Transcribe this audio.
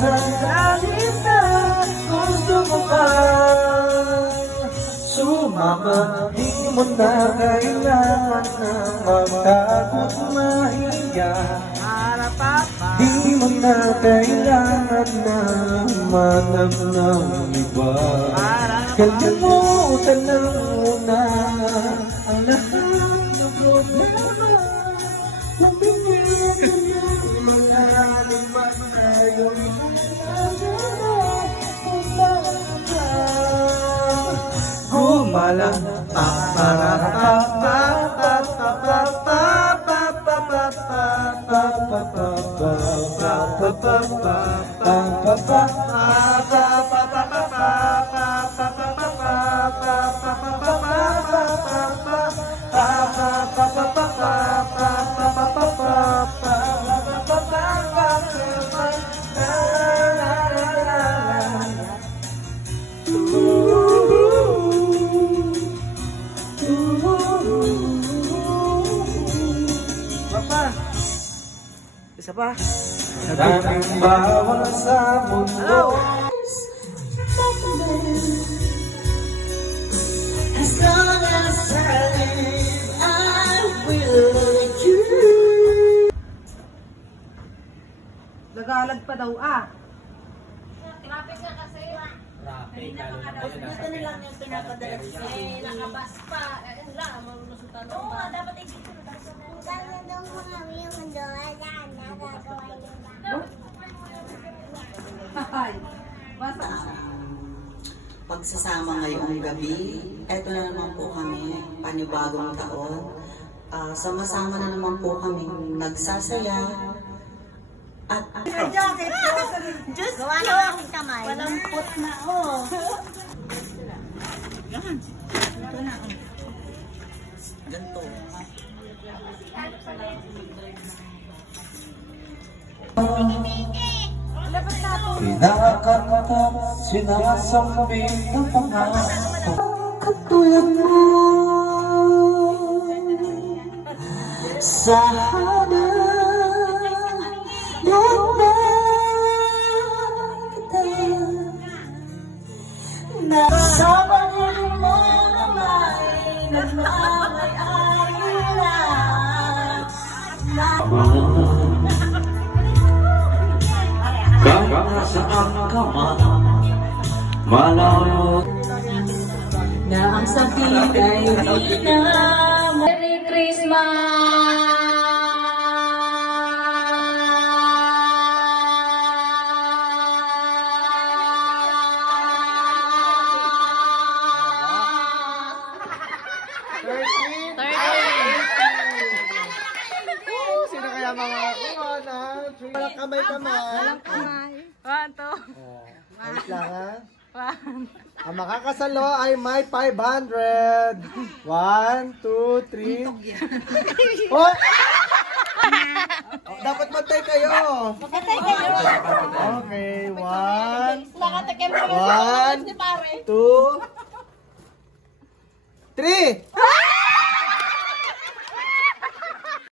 sakalit na gusto mo pa sumama. Di mo na kailangan na magtago't mahiya. Di mo na kailangan na manap ng iba. Kalimutan na muna ang lahat ng problema. Mabigyan ko na mga lipat sa'yo. Gumala pa para pa pa pa pa pa pa pa pa pa pa pa pa isa pa. Daming bawal sa mundo. As long as I live, I will love you. Nagalag pa daw Traffic nga kasi. Traffic. Dito na lang yung pinapadala sa nakabas pa. Ayun lang, malusutan. Oo nga, dapat i-dito na. Gano'n daw mga yung mundo. Nagagawa yung pagsasama ngayong gabi. Eto na naman po kami, panibagong taon. Sama-sama na naman po kami nagsasaya. At Diyos ko, ano akong kamay? Palampot na, oh. yan. Ito na. Ganito. Kinakakat, sinasambit ng mga katulad mo. Sana kita na sa bangin mo na may nagmamay-ayilan. Kahit nasaan ka man, malayo na ang sakit ay di na. Merry Christmas! Sino kaya mga walang kamay-kamay? 1, 2. Ayos lang ha? 1. Ang makakasalo ay may 500. 1, 2, 3. Oh! Dapat magtay kayo. Okay, 1, 2, 3.